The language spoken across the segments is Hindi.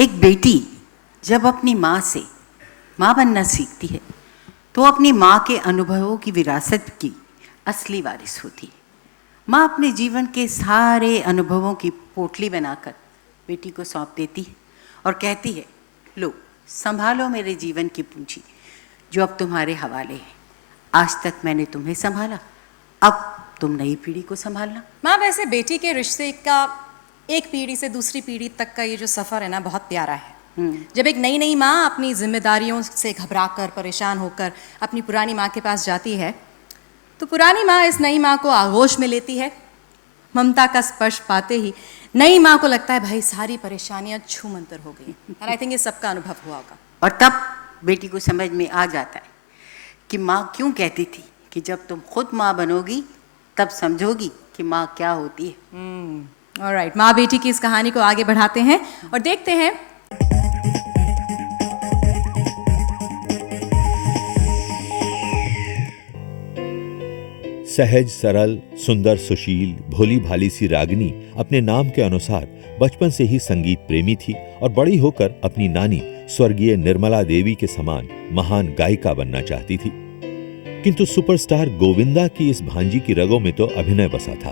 एक बेटी जब अपनी माँ से माँ बनना सीखती है तो अपनी माँ के अनुभवों की विरासत की असली वारिस होती है। माँ अपने जीवन के सारे अनुभवों की पोटली बनाकर बेटी को सौंप देती है और कहती है, लो संभालो मेरे जीवन की पूंजी जो अब तुम्हारे हवाले है। आज तक मैंने तुम्हें संभाला, अब तुम नई पीढ़ी को संभालना। माँ, वैसे बेटी के रिश्ते का एक पीढ़ी से दूसरी पीढ़ी तक का ये जो सफ़र है ना, बहुत प्यारा है। जब एक नई नई माँ अपनी जिम्मेदारियों से घबराकर परेशान होकर अपनी पुरानी माँ के पास जाती है तो पुरानी माँ इस नई माँ को आगोश में लेती है। ममता का स्पर्श पाते ही नई माँ को लगता है भाई सारी परेशानियाँ छू मंतर हो गई। और आई थिंक ये सबका अनुभव हुआ होगा। और तब बेटी को समझ में आ जाता है कि माँ क्यों कहती थी कि जब तुम खुद माँ बनोगी तब समझोगी कि माँ क्या होती है। ऑलराइट, माँ बेटी की इस कहानी को आगे बढ़ाते हैं और देखते हैं सहज, सरल, सुंदर, सुशील, भोली भाली सी रागिनी अपने नाम के अनुसार बचपन से ही संगीत प्रेमी थी और बड़ी होकर अपनी नानी स्वर्गीय निर्मला देवी के समान महान गायिका बनना चाहती थी। किंतु सुपरस्टार गोविंदा की इस भांजी की रगों में तो अभिनय बसा था।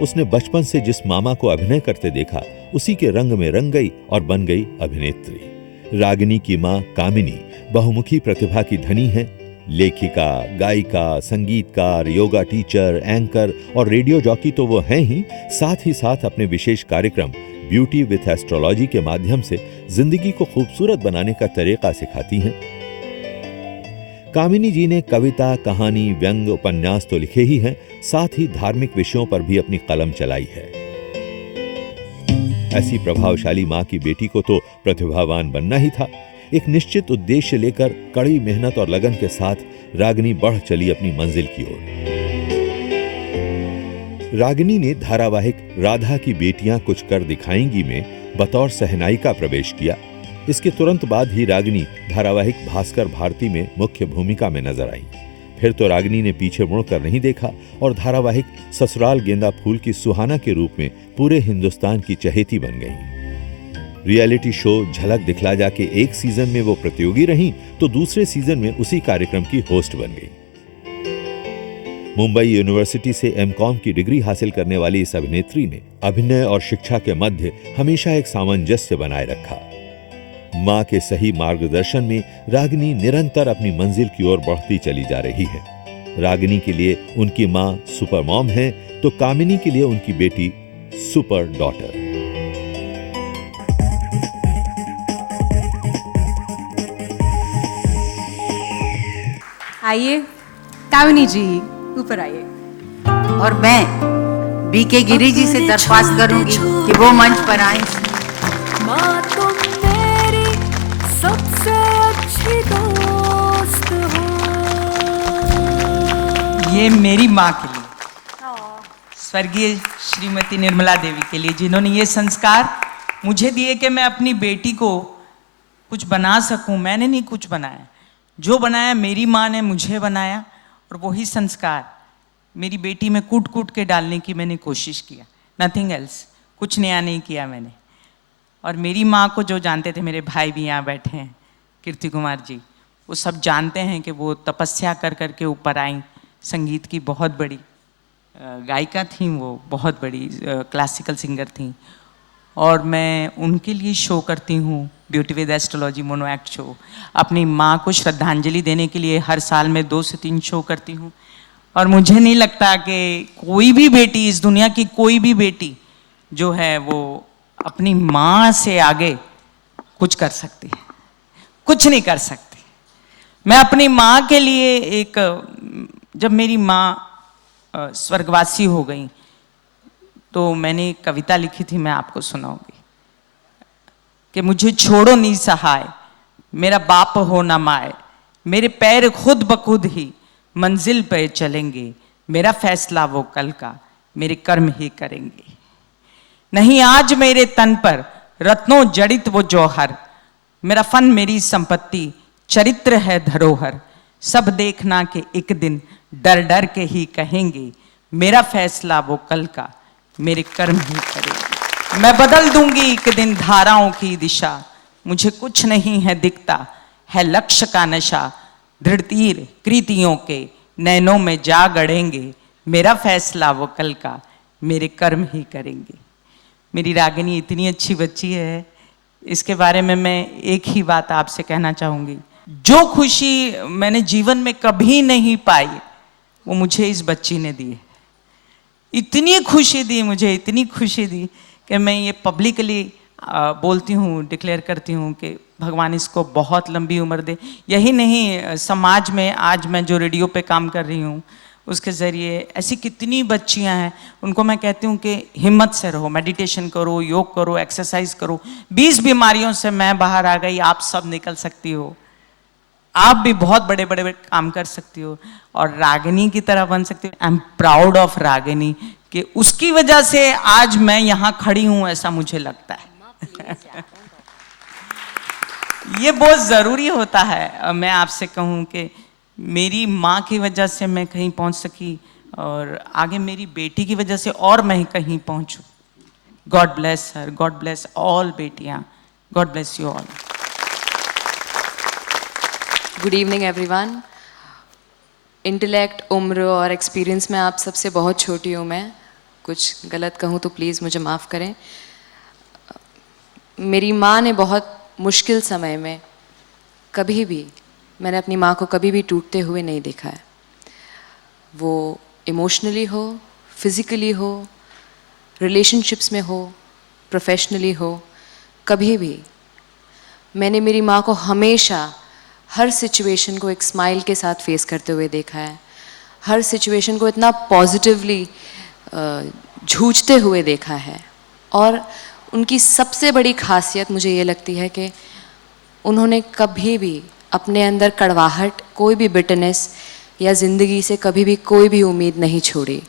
उसने बचपन से जिस मामा को अभिनय करते देखा उसी के रंग में रंग गई और बन गई अभिनेत्री। रागिनी की मां कामिनी बहुमुखी प्रतिभा की धनी है। लेखिका, गायिका, संगीतकार, योगा टीचर, एंकर और रेडियो जॉकी तो वो हैं ही, साथ ही साथ अपने विशेष कार्यक्रम ब्यूटी विथ एस्ट्रोलॉजी के माध्यम से जिंदगी को खूबसूरत बनाने का तरीका सिखाती हैं। कामिनी जी ने कविता, कहानी, व्यंग, उपन्यास तो लिखे ही हैं, साथ ही धार्मिक विषयों पर भी अपनी कलम चलाई है। ऐसी प्रभावशाली मां की बेटी को तो प्रतिभावान बनना ही था। एक निश्चित उद्देश्य लेकर कड़ी मेहनत और लगन के साथ रागिनी बढ़ चली अपनी मंजिल की ओर। रागिनी ने धारावाहिक राधा की बेटियां कुछ कर दिखाएंगी में बतौर सहनायिका प्रवेश किया। इसके तुरंत बाद ही रागिनी धारावाहिक भास्कर भारती में मुख्य भूमिका में नजर आई। फिर तो रागिनी ने पीछे मुड़कर नहीं देखा और धारावाहिक ससुराल गेंदा फूल की सुहाना के रूप में पूरे हिंदुस्तान की चहेती बन गई। रियलिटी शो झलक दिखला जा के एक सीजन में वो प्रतियोगी रहीं तो दूसरे सीजन में उसी कार्यक्रम की होस्ट बन गई। मुंबई यूनिवर्सिटी से एमकॉम की डिग्री हासिल करने वाली इस अभिनेत्री ने अभिनय और शिक्षा के मध्य हमेशा एक सामंजस्य बनाए रखा। मां के सही मार्गदर्शन में रागिनी निरंतर अपनी मंजिल की ओर बढ़ती चली जा रही है। रागिनी के लिए उनकी मां सुपर मॉम है तो कामिनी के लिए उनकी बेटी सुपर डॉटर। आइए कामिनी जी, ऊपर आइए। और मैं बीके गिरी जी से दरख्वास्त करूंगी कि वो मंच पर आए। माँ तुम मेरी सबसे अच्छी दोस्त हो। ये मेरी माँ के लिए, स्वर्गीय श्रीमती निर्मला देवी के लिए, जिन्होंने ये संस्कार मुझे दिए कि मैं अपनी बेटी को कुछ बना सकूं। मैंने नहीं कुछ बनाया, जो बनाया मेरी माँ ने मुझे बनाया और वही संस्कार मेरी बेटी में कूट कूट के डालने की मैंने कोशिश किया। नथिंग एल्स, कुछ नया नहीं किया मैंने। और मेरी माँ को जो जानते थे, मेरे भाई भी यहाँ बैठे हैं, कीर्ति कुमार जी, वो सब जानते हैं कि वो तपस्या कर कर के ऊपर आई। संगीत की बहुत बड़ी गायिका थी, वो बहुत बड़ी क्लासिकल सिंगर थी। और मैं उनके लिए शो करती हूँ, beauty with astrology mono act show. अपनी माँ को श्रद्धांजलि देने के लिए हर साल में 2 से 3 शो करती हूँ। और मुझे नहीं लगता कि कोई भी बेटी, इस दुनिया की कोई भी बेटी जो है वो अपनी माँ से आगे कुछ कर सकती है। कुछ नहीं कर सकती। मैं अपनी माँ के लिए जब मेरी माँ स्वर्गवासी हो गई तो मैंने एक कविता लिखी थी, मैं आपको सुनाऊंगी कि मुझे छोड़ो नी सहाय, मेरा बाप हो न माए, मेरे पैर खुद बखुद ही मंजिल पे चलेंगे, मेरा फैसला वो कल का मेरे कर्म ही करेंगे। नहीं आज मेरे तन पर रत्नों जड़ित वो जौहर, मेरा फन मेरी संपत्ति चरित्र है धरोहर। सब देखना कि एक दिन डर डर के ही कहेंगे, मेरा फैसला वो कल का मेरे कर्म ही करेंगे। मैं बदल दूंगी एक दिन धाराओं की दिशा, मुझे कुछ नहीं है दिखता, है लक्ष्य का नशा, दृढ़ तीर कृतियों के नैनों में जा गड़ेंगे, मेरा फैसला वो कल का मेरे कर्म ही करेंगे। मेरी रागिनी इतनी अच्छी बच्ची है, इसके बारे में मैं एक ही बात आपसे कहना चाहूँगी, जो खुशी मैंने जीवन में कभी नहीं पाई वो मुझे इस बच्ची ने दी है। इतनी खुशी दी मुझे, इतनी खुशी दी कि मैं ये पब्लिकली बोलती हूँ, डिक्लेयर करती हूँ कि भगवान इसको बहुत लंबी उम्र दे। यही नहीं, समाज में आज मैं जो रेडियो पे काम कर रही हूँ उसके ज़रिए ऐसी कितनी बच्चियाँ हैं, उनको मैं कहती हूँ कि हिम्मत से रहो, मेडिटेशन करो, योग करो, एक्सरसाइज करो। 20 बीमारियों से मैं बाहर आ गई, आप सब निकल सकती हो, आप भी बहुत बड़े बड़े काम कर सकती हो और रागिनी की तरह बन सकती हो। I am proud of Ragini कि उसकी वजह से आज मैं यहाँ खड़ी हूँ, ऐसा मुझे लगता है। ये बहुत ज़रूरी होता है। मैं आपसे कहूँ कि मेरी माँ की वजह से मैं कहीं पहुँच सकी और आगे मेरी बेटी की वजह से और मैं कहीं पहुँचूँ। गॉड ब्लेस हर, गॉड ब्लेस ऑल बेटियाँ, God bless you all. Good evening everyone. Intellect, उम्र और एक्सपीरियंस में आप सबसे बहुत छोटी हूँ मैं, कुछ गलत कहूँ तो प्लीज़ मुझे माफ़ करें। मेरी माँ ने बहुत मुश्किल समय में कभी भी, मैंने अपनी माँ को कभी भी टूटते हुए नहीं देखा है। वो इमोशनली हो, फिज़िकली हो, रिलेशनशिप्स में हो, प्रोफेशनली हो, कभी भी मैंने मेरी माँ को हमेशा हर सिचुएशन को एक स्माइल के साथ फेस करते हुए देखा है। हर सिचुएशन को इतना पॉजिटिवली जूझते हुए देखा है। और उनकी सबसे बड़ी खासियत मुझे ये लगती है कि उन्होंने कभी भी अपने अंदर कड़वाहट, कोई भी बिटरनेस या ज़िंदगी से कभी भी कोई भी उम्मीद नहीं छोड़ी।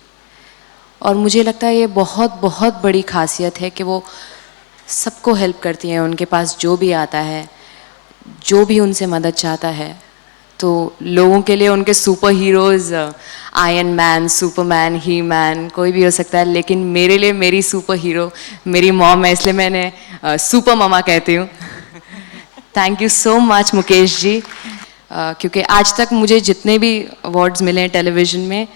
और मुझे लगता है ये बहुत बहुत बड़ी खासियत है कि वो सबको हेल्प करती हैं। उनके पास जो भी आता है, जो भी उनसे मदद चाहता है, तो लोगों के लिए उनके super heroes iron man, superman, he man, कोई भी हो सकता है, लेकिन मेरे लिए मेरी सुपर हीरो मेरी मॉम है, इसलिए मैंने सुपर ममा कहती हूँ। Thank you so much Mukesh ji, क्योंकि आज तक मुझे जितने भी अवार्ड्स मिले हैं टेलीविज़न में,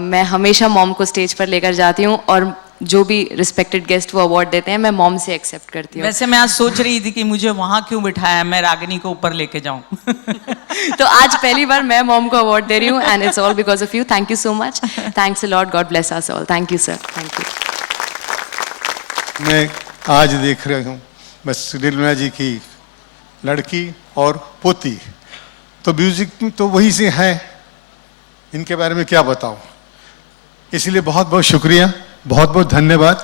मैं हमेशा मॉम को स्टेज पर लेकर जाती हूँ और जो भी रिस्पेक्टेड गेस्ट वो अवार्ड देते हैं मैं मॉम से एक्सेप्ट करती हूँ। वैसे मैं आज सोच रही थी कि मुझे वहाँ क्यों बिठाया, मैं रागिनी को ऊपर लेके जाऊँ। तो आज पहली बार मैं मॉम को अवार्ड दे रही हूँ and it's all because of you. Thank you so much. Thanks a lot. God bless us all. Thank you sir. Thank you. मैं आज देख रही हूँ बस निर्मला जी की लड़की और पोती, तो म्यूजिक तो वही से है, इनके बारे में क्या बताऊं। इसलिए बहुत बहुत शुक्रिया, बहुत बहुत धन्यवाद।